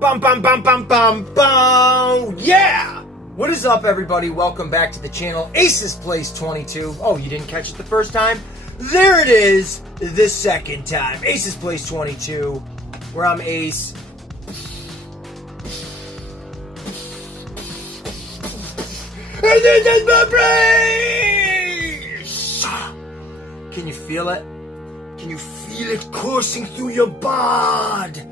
Bum, bum, bum, bum, bum, bum. Yeah! What is up, everybody? Welcome back to the channel, Ace's Place 22. Oh, you didn't catch it the first time? There it is, the second time. Ace's Place 22, where I'm Ace. And this is my brace! Can you feel it? Can you feel it coursing through your bod?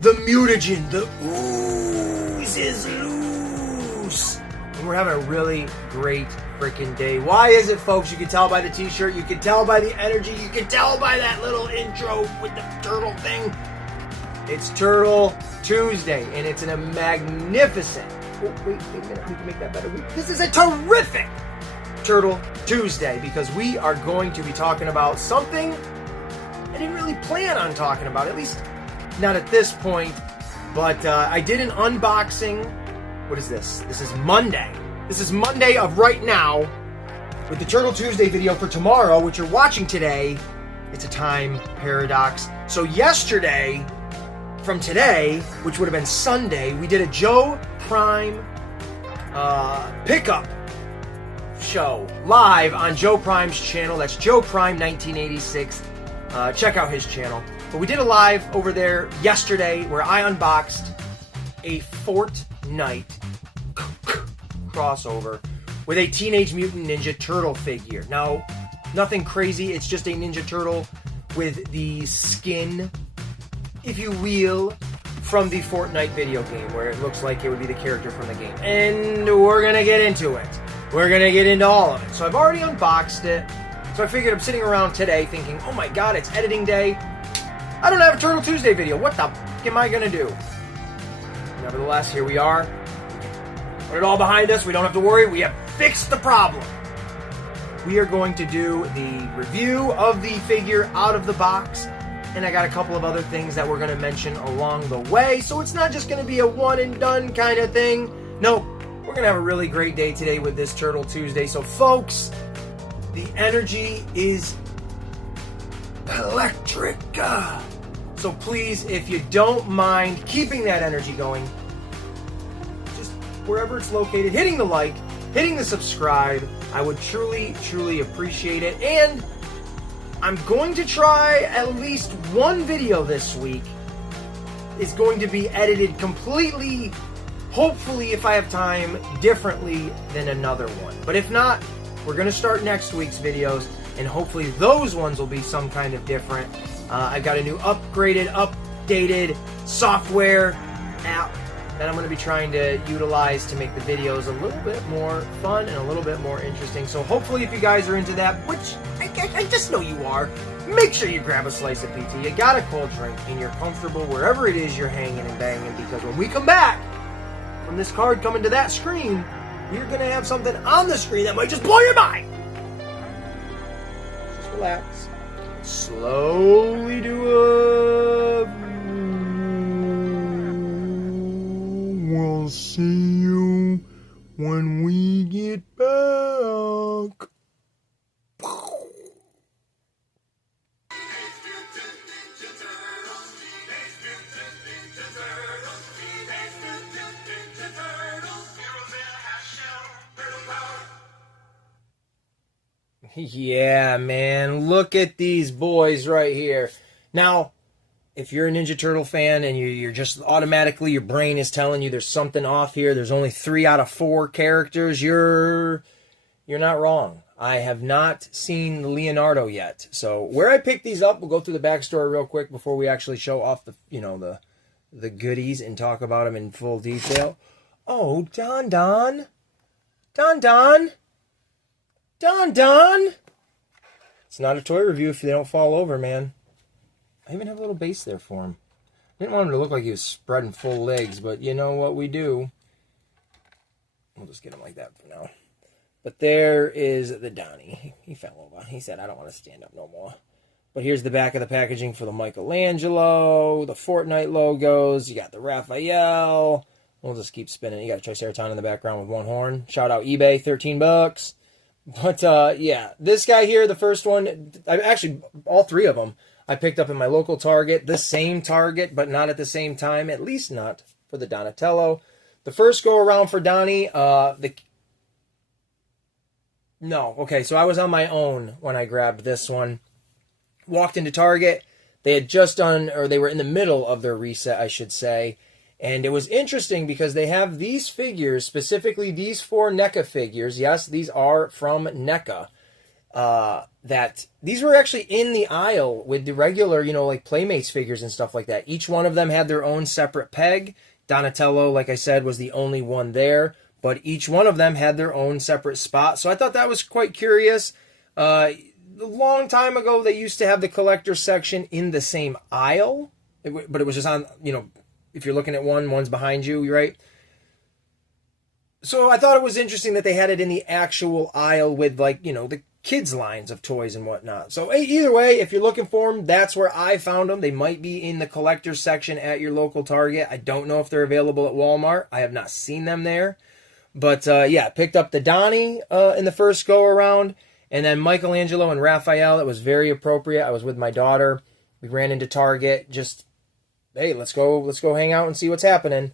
The mutagen, the ooze is loose. And we're having a really great freaking day. Why is it, folks? You can tell by the t-shirt, you can tell by the energy, you can tell by that little intro with the turtle thing. It's Turtle Tuesday, and it's a magnificent, wait a minute, we can make that better. This is a terrific Turtle Tuesday, because we are going to be talking about something I didn't really plan on talking about, at least not at this point, but I did an unboxing. What is this? This is Monday. This is Monday of right now, with the Turtle Tuesday video for tomorrow, which you're watching today. It's a time paradox. So yesterday, from today, which would have been Sunday, we did a Joe Prime pickup show live on Joe Prime's channel. That's Joe Prime 1986. Check out his channel. But we did a live over there yesterday where I unboxed a FORTNITE crossover with a Teenage Mutant Ninja Turtle figure. Now, nothing crazy. It's just a Ninja Turtle with the skin, if you will, from the FORTNITE video game, where it looks like it would be the character from the game. And we're going to get into it. We're going to get into all of it. So I've already unboxed it. So I figured I'm sitting around today thinking, oh my god, it's editing day. I don't have a Turtle Tuesday video. What the f*** am I going to do? Nevertheless, here we are. Put it all behind us. We don't have to worry. We have fixed the problem. We are going to do the review of the figure out of the box. And I got a couple of other things that we're going to mention along the way. So it's not just going to be a one and done kind of thing. No, we're going to have a really great day today with this Turtle Tuesday. So folks, the energy is electric. So please, if you don't mind keeping that energy going, just wherever it's located, hitting the like, hitting the subscribe, I would truly, truly appreciate it. And I'm going to try at least one video this week is going to be edited completely, hopefully, if I have time, differently than another one. But if not, we're going to start next week's videos, and hopefully those ones will be some kind of different. I've got a new upgraded, updated software app that I'm going to be trying to utilize to make the videos a little bit more fun and a little bit more interesting. So hopefully if you guys are into that, which I just know you are, make sure you grab a slice of PT, you got a cold drink, and you're comfortable wherever it is you're hanging and banging, because when we come back from this card coming to that screen, we're going to have something on the screen that might just blow your mind. Just relax. Slowly do a... We'll see you when we get back. Yeah, man, look at these boys right here. Now, if you're a Ninja Turtle fan and you're just automatically, your brain is telling you there's something off here, there's only 3 out of 4 characters, you're not wrong. I have not seen Leonardo yet. So where I picked these up, we'll go through the backstory real quick before we actually show off the, the goodies and talk about them in full detail. Oh, Don. It's not a toy review if they don't fall over, man. I even have a little base there for him. I didn't want him to look like he was spreading full legs, but you know what we do. We'll just get him like that for now. But there is the Donnie. He fell over. He said, I don't want to stand up no more. But here's the back of the packaging for the Michelangelo, the FORTNITE logos. You got the Raphael. We'll just keep spinning. You got a Triceratops in the background with one horn. Shout out eBay, 13 bucks. But, yeah, this guy here, the first one, actually, all 3 of them, I picked up in my local Target, the same Target, but not at the same time, at least not for the Donatello. The first go around for Donnie, so I was on my own when I grabbed this one. Walked into Target. They had just done, or they were in the middle of their reset, I should say. And it was interesting because they have these figures, specifically these 4 NECA figures. Yes, these are from NECA. That these were actually in the aisle with the regular, like Playmates figures and stuff like that. Each one of them had their own separate peg. Donatello, like I said, was the only one there. But each one of them had their own separate spot. So I thought that was quite curious. A long time ago, they used to have the collector section in the same aisle. But it was just on, if you're looking at one's behind you, right? So I thought it was interesting that they had it in the actual aisle with, the kids' lines of toys and whatnot. So either way, if you're looking for them, that's where I found them. They might be in the collector's section at your local Target. I don't know if they're available at Walmart. I have not seen them there. But, picked up the Donnie in the first go-around. And then Michelangelo and Raphael. It was very appropriate. I was with my daughter. We ran into Target, just... hey, let's go hang out and see what's happening.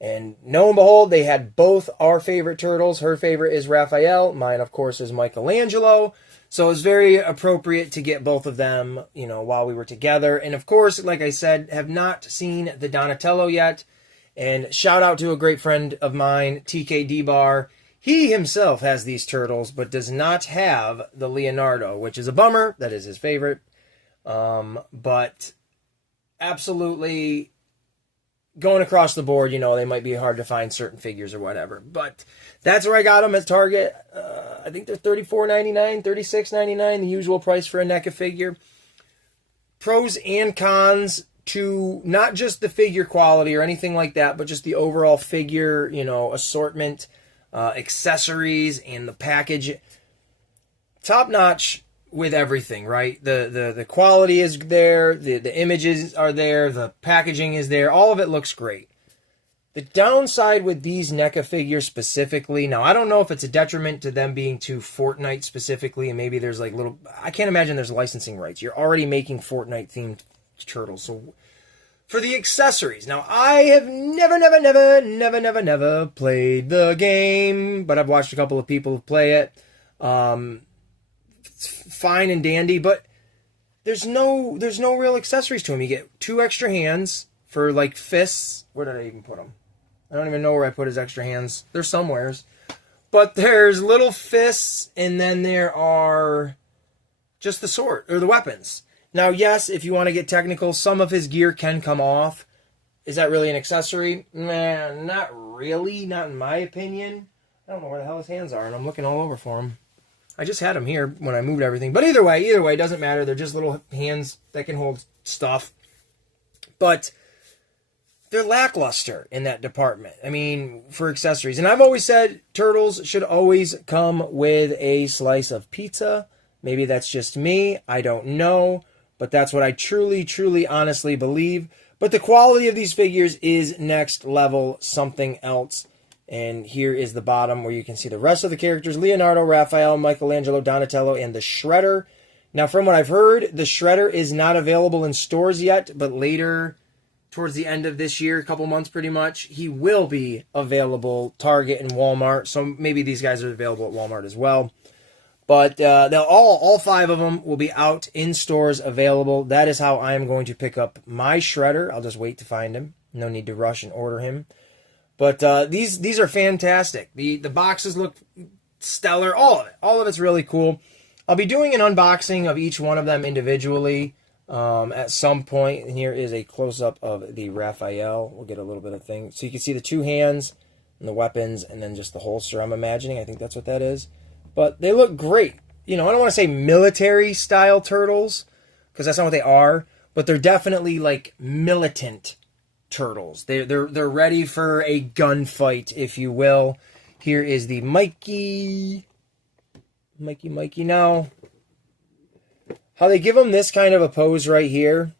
And lo and behold, they had both our favorite turtles. Her favorite is Raphael. Mine, of course, is Michelangelo. So it was very appropriate to get both of them, while we were together. And of course, like I said, have not seen the Donatello yet. And shout out to a great friend of mine, TK Bar. He himself has these turtles, but does not have the Leonardo, which is a bummer. That is his favorite. But... absolutely going across the board, they might be hard to find certain figures or whatever. But that's where I got them at Target. I think they're $34.99, $36.99, the usual price for a NECA figure. Pros and cons to not just the figure quality or anything like that, but just the overall figure, assortment, accessories, and the package. Top notch. With everything, right? The quality is there, the images are there, the packaging is there, all of it looks great. The downside with these NECA figures specifically, now I don't know if it's a detriment to them being to Fortnite specifically, and maybe there's I can't imagine there's licensing rights. You're already making Fortnite themed turtles. So for the accessories, now I have never played the game, but I've watched a couple of people play it. Fine and dandy, but there's no real accessories to them. You get 2 extra hands for fists. Where did I even put them? I don't even know where I put his extra hands. They're somewheres. But there's little fists, and then there are just the sword or the weapons. Now, yes, if you want to get technical, some of his gear can come off. Is that really an accessory? Nah, not really. Not in my opinion. I don't know where the hell his hands are, and I'm looking all over for them. I just had them here when I moved everything. But either way, it doesn't matter. They're just little hands that can hold stuff. But they're lackluster in that department. I mean, for accessories. And I've always said turtles should always come with a slice of pizza. Maybe that's just me. I don't know. But that's what I truly, truly, honestly believe. But the quality of these figures is next level, something else. And here is the bottom where you can see the rest of the characters. Leonardo, Raphael, Michelangelo, Donatello, and the Shredder. Now, from what I've heard, the Shredder is not available in stores yet, but later, towards the end of this year, a couple months pretty much, he will be available, Target and Walmart. So maybe these guys are available at Walmart as well. But they'll all 5 of them will be out in stores available. That is how I am going to pick up my Shredder. I'll just wait to find him. No need to rush and order him. But these are fantastic. The boxes look stellar. All of it's really cool. I'll be doing an unboxing of each one of them individually at some point. And here is a close-up of the Raphael. We'll get a little bit of thing. So you can see the 2 hands and the weapons and then just the holster, I'm imagining. I think that's what that is. But they look great. I don't want to say military-style turtles, because that's not what they are. But they're definitely militant turtles. They're ready for a gunfight, if you will. Here is the Mikey. Now, how they give him this kind of a pose right here.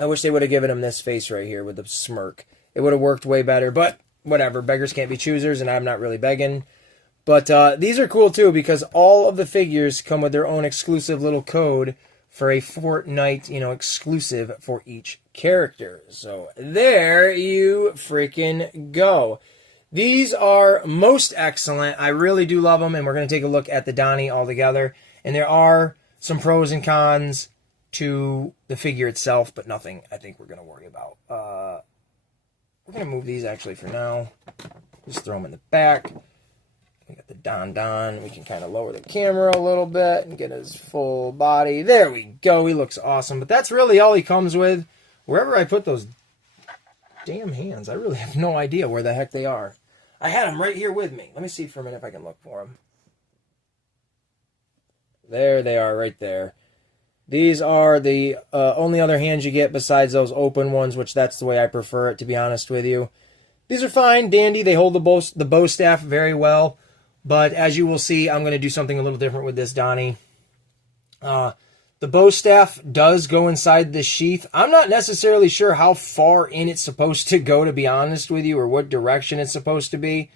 I wish they would have given him this face right here with the smirk. It would have worked way better, but whatever. Beggars can't be choosers, and I'm not really begging. But these are cool too, because all of the figures come with their own exclusive little code for a Fortnite, exclusive for each character. So there you freaking go. These are most excellent. I really do love them, and we're going to take a look at the Donnie all together. And there are some pros and cons to the figure itself, but nothing I think we're going to worry about. We're going to move these actually for now. Just throw them in the back. We got the Don. We can kind of lower the camera a little bit and get his full body. There we go. He looks awesome. But that's really all he comes with. Wherever I put those damn hands, I really have no idea where the heck they are. I had them right here with me. Let me see for a minute if I can look for them. There they are right there. These are the only other hands you get besides those open ones, which that's the way I prefer it, to be honest with you. These are fine, dandy. They hold the bow staff very well. But as you will see, I'm going to do something a little different with this Donnie. The bow staff does go inside this sheath. I'm not necessarily sure how far in it's supposed to go, to be honest with you, or what direction it's supposed to be.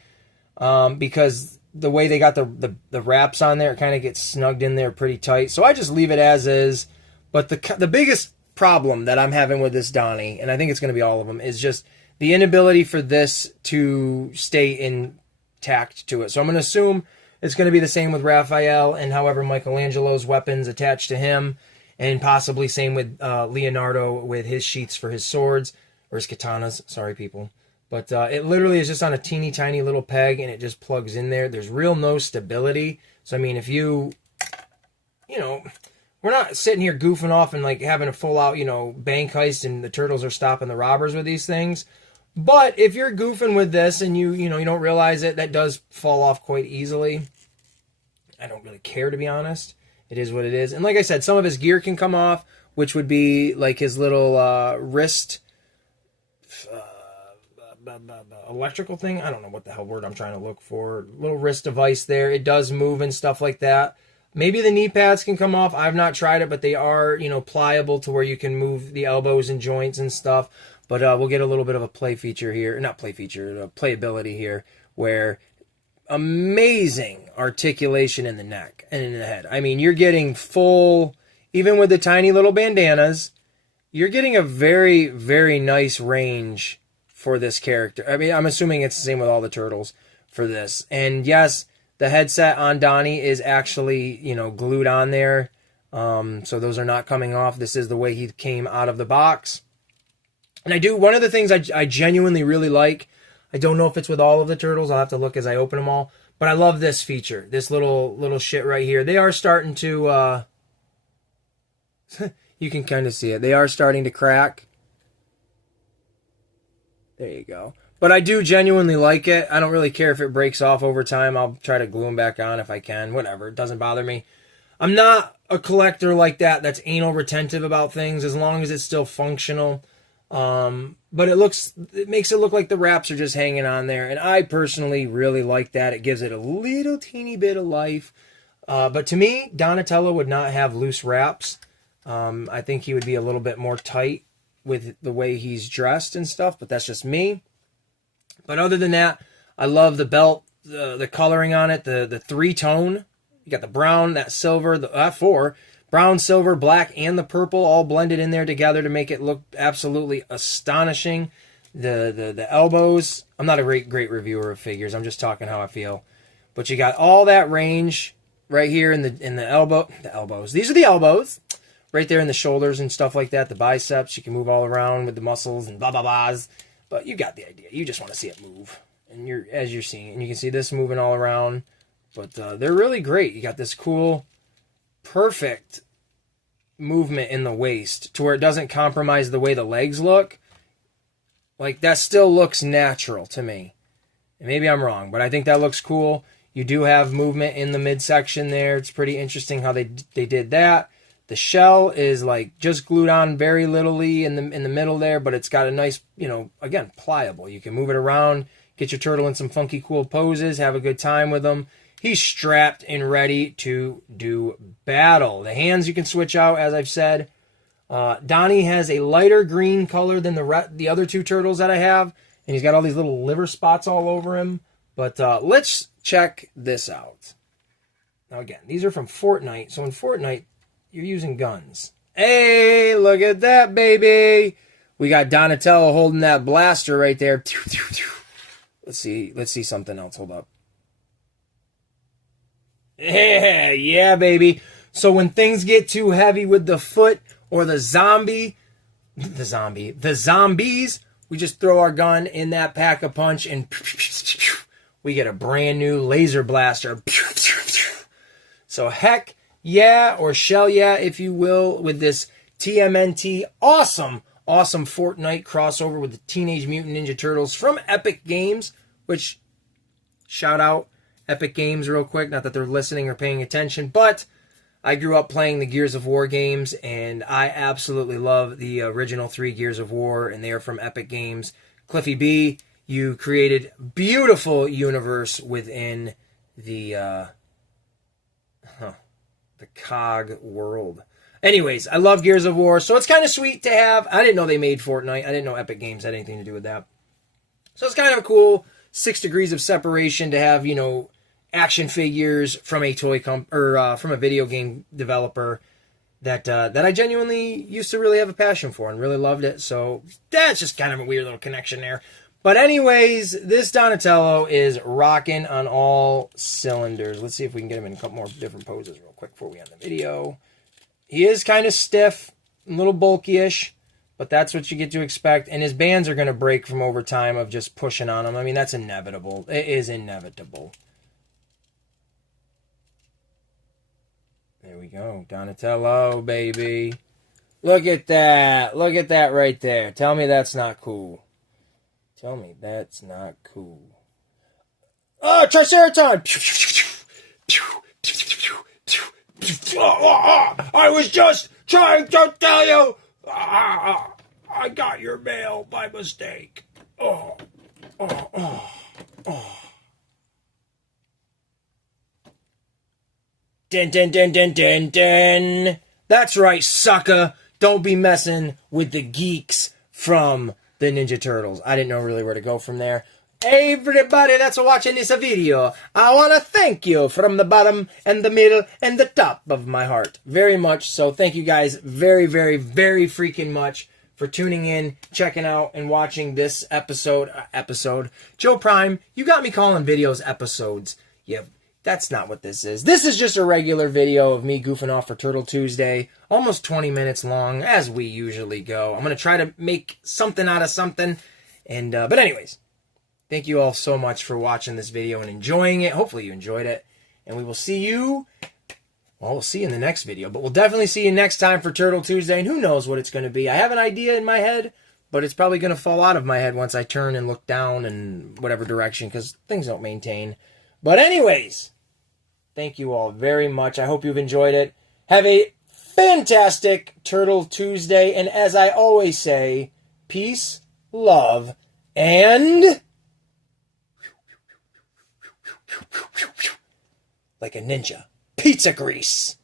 Because the way they got the wraps on there, it kind of gets snugged in there pretty tight. So I just leave it as is. But the biggest problem that I'm having with this Donnie, and I think it's going to be all of them, is just the inability for this to stay intact to it. So I'm going to assume it's going to be the same with Raphael and however Michelangelo's weapons attached to him, and possibly same with Leonardo with his sheaths for his swords, or his katanas, sorry people. But it literally is just on a teeny tiny little peg, and it just plugs in there. There's no stability. So I mean, if you know, we're not sitting here goofing off and like having a full out, bank heist and the turtles are stopping the robbers with these things. But if you're goofing with this and you don't realize it, that does fall off quite easily. I don't really care, to be honest. It is what it is. And like I said, some of his gear can come off, which would be like his little wrist electrical thing. I don't know what the hell word I'm trying to look for. Little wrist device there. It does move and stuff like that. Maybe the knee pads can come off. I've not tried it, but they are, pliable to where you can move the elbows and joints and stuff. But we'll get a little bit of a play feature here. Not play feature, playability here, where amazing articulation in the neck and in the head. I mean, you're getting full, even with the tiny little bandanas, you're getting a very, very nice range for this character. I mean, I'm assuming it's the same with all the turtles for this. And yes, the headset on Donnie is actually, glued on there. So those are not coming off. This is the way he came out of the box. And one of the things I genuinely really like, I don't know if it's with all of the turtles, I'll have to look as I open them all, but I love this feature, this little shit right here. They are starting to, you can kind of see it, they are starting to crack. There you go. But I do genuinely like it. I don't really care if it breaks off over time. I'll try to glue them back on if I can, whatever, it doesn't bother me. I'm not a collector like that's anal retentive about things, as long as it's still functional. But it makes it look like the wraps are just hanging on there. And I personally really like that. It gives it a little teeny bit of life. But to me, Donatello would not have loose wraps. I think he would be a little bit more tight with the way he's dressed and stuff, but that's just me. But other than that, I love the belt, the coloring on it, the three-tone. You got the brown, that silver, four. Brown, silver, black, and the purple all blended in there together to make it look absolutely astonishing. The elbows. I'm not a great reviewer of figures. I'm just talking how I feel. But you got all that range right here in the elbows. These are the elbows. Right there in the shoulders and stuff like that. The biceps. You can move all around with the muscles and blah, blah, blahs. But you got the idea. You just want to see it move. And as you're seeing it. And you can see this moving all around. But they're really great. You got this cool, perfect movement in the waist to where it doesn't compromise the way the legs look. Like, that still looks natural to me. And maybe I'm wrong, but I think that looks cool. You do have movement in the midsection there. It's pretty interesting how they did that. The shell is like just glued on very littly in the middle there, but it's got a nice, again, pliable. You can move it around, get your turtle in some funky cool poses, have a good time with them. He's strapped and ready to do battle. The hands you can switch out, as I've said. Donnie has a lighter green color than the other two turtles that I have. And he's got all these little liver spots all over him. But let's check this out. Now again, these are from FORTNITE. So in FORTNITE, you're using guns. Hey, look at that, baby. We got Donatello holding that blaster right there. Let's see something else. Hold up. Yeah, baby. So when things get too heavy with the foot or the zombies, we just throw our gun in that pack a punch and we get a brand new laser blaster. So heck yeah, or shell yeah, if you will, with this TMNT awesome FORTNITE crossover with the Teenage Mutant Ninja Turtles from Epic Games, which, shout out Epic Games real quick, not that they're listening or paying attention, but I grew up playing the Gears of War games, and I absolutely love the original 3 Gears of War, and they are from Epic Games. Cliffy B, you created beautiful universe within the COG world. Anyways, I love Gears of War, so it's kind of sweet to have. I didn't know they made Fortnite. I didn't know Epic Games had anything to do with that. So it's kind of a cool 6 degrees of separation to have, you know, action figures from a from a video game developer that I genuinely used to really have a passion for and really loved it. So that's just kind of a weird little connection there. But anyways, this Donatello is rocking on all cylinders. Let's see if we can get him in a couple more different poses real quick before we end the video. He is kind of stiff, a little bulky-ish, but that's what you get to expect. And his bands are going to break from over time of just pushing on him. I mean, that's inevitable. It is inevitable. There we go. Donatello, baby. Look at that. Look at that right there. Tell me that's not cool. Tell me that's not cool. Oh, Triceratops! I was just trying to tell you. I got your mail by mistake. Dun, dun, dun, dun, dun, dun. That's right, sucker. Don't be messing with the geeks from the Ninja Turtles. I didn't know really where to go from there. Everybody that's watching this video, I want to thank you from the bottom and the middle and the top of my heart. Very much so. Thank you guys very, very, very freaking much for tuning in, checking out, and watching this episode. Joe Prime, you got me calling videos episodes. Yeah, that's not what this is. This is just a regular video of me goofing off for Turtle Tuesday. Almost 20 minutes long, as we usually go. I'm going to try to make something out of something. And but anyways, thank you all so much for watching this video and enjoying it. Hopefully you enjoyed it. And we will see you, well, we'll see you in the next video. But we'll definitely see you next time for Turtle Tuesday. And who knows what it's going to be. I have an idea in my head, but it's probably going to fall out of my head once I turn and look down in whatever direction, because things don't maintain. But anyways, thank you all very much. I hope you've enjoyed it. Have a fantastic Turtle Tuesday. And as I always say, peace, love, and like a ninja, pizza grease.